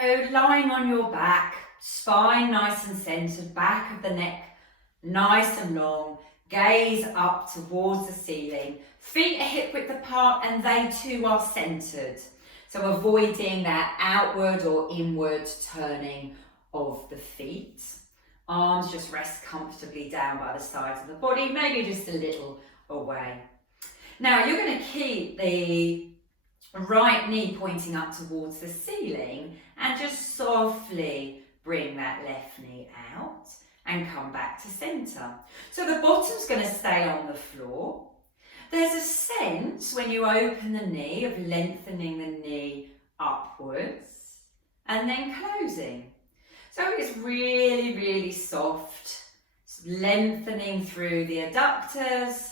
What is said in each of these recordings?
So lying on your back, spine nice and centered, back of the neck nice and long, gaze up towards the ceiling, feet are hip width apart and they too are centered. So avoiding that outward or inward turning of the feet. Arms just rest comfortably down by the sides of the body, maybe just a little away. Now you're going to keep the right knee pointing up towards the ceiling and just softly bring that left knee out and come back to centre. So the bottom's going to stay on the floor. There's a sense when you open the knee of lengthening the knee upwards and then closing. So it's really, really soft, lengthening through the adductors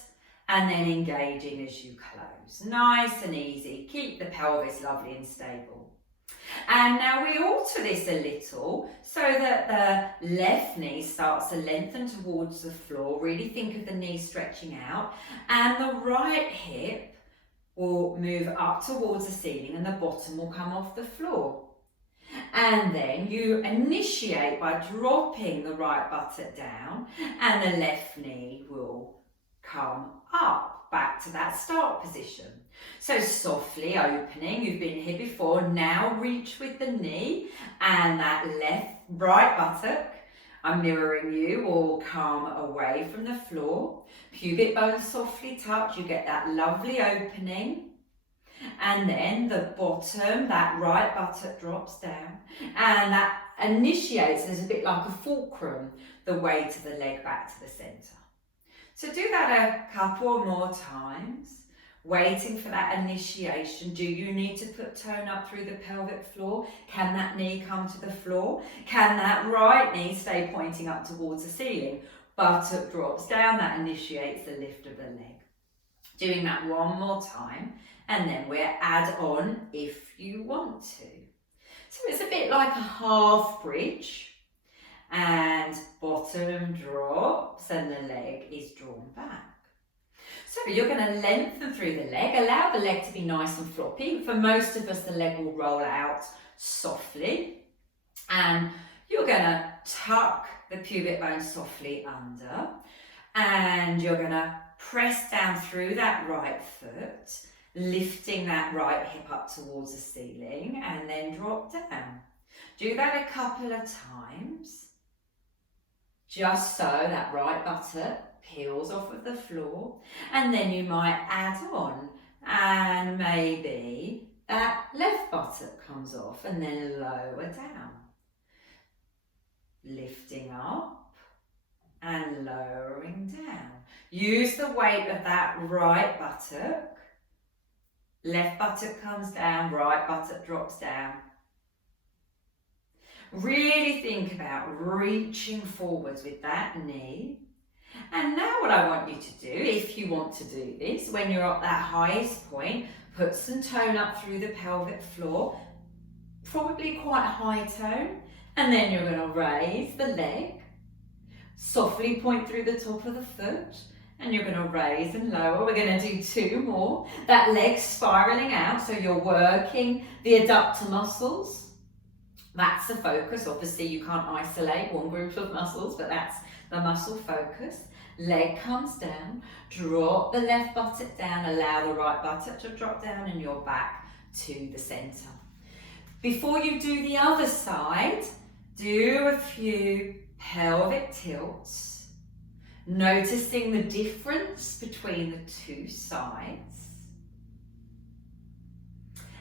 and then engaging as you close. Nice and easy. Keep the pelvis lovely and stable. And now we alter this a little so that the left knee starts to lengthen towards the floor. Really think of the knee stretching out. And the right hip will move up towards the ceiling and the bottom will come off the floor. And then you initiate by dropping the right buttock down and the left knee will come up back to that start position. So softly opening, you've been here before, now reach with the knee and that right buttock, I'm mirroring you, will come away from the floor. Pubic bones softly touch, you get that lovely opening. And then the bottom, that right buttock drops down and that initiates as a bit like a fulcrum, the weight of the leg back to the centre. So do that a couple more times, waiting for that initiation. Do you need to put tone up through the pelvic floor? Can that knee come to the floor? Can that right knee stay pointing up towards the ceiling? Buttock drops down, that initiates the lift of the leg. Doing that one more time. And then we'll add on if you want to. So it's a bit like a half bridge and bottom drops and the leg is drawn back. So you're going to lengthen through the leg, allow the leg to be nice and floppy. For most of us, the leg will roll out softly and you're going to tuck the pubic bone softly under and you're going to press down through that right foot, lifting that right hip up towards the ceiling and then drop down. Do that a couple of times, just so that right buttock peels off of the floor, and then you might add on and maybe that left buttock comes off and then lower down. Lifting up and lowering down. Use the weight of that right buttock. Left buttock comes down, right buttock drops down. Really think about reaching forwards with that knee. And now what I want you to do, if you want to do this, when you're at that highest point, put some tone up through the pelvic floor, probably quite high tone, and then you're going to raise the leg, softly point through the top of the foot, and you're going to raise and lower. We're going to do two more. That leg spiraling out, so you're working the adductor muscles. That's the focus. Obviously, you can't isolate one group of muscles, but that's the muscle focus. Leg comes down, drop the left buttock down, allow the right buttock to drop down, and you're back to the centre. Before you do the other side, do a few pelvic tilts. Noticing the difference between the two sides.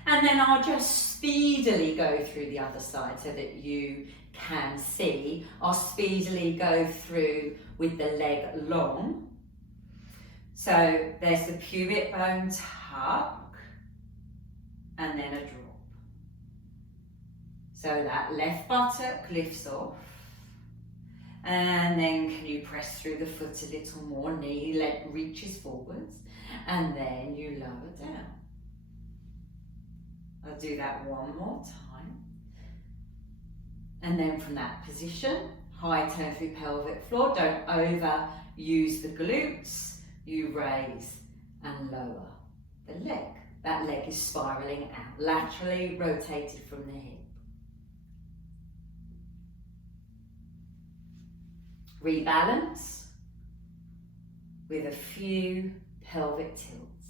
And then I'll just speedily go through the other side so that you can see. I'll speedily go through with the leg long. So there's the pubic bone tuck and then a drop. So that left buttock lifts off. And then can you press through the foot a little more, knee reaches forwards, and then you lower down. I'll do that one more time. And then from that position, high tone through pelvic floor, don't overuse the glutes, you raise and lower the leg. That leg is spiraling out, laterally rotated from the hip. Rebalance with a few pelvic tilts.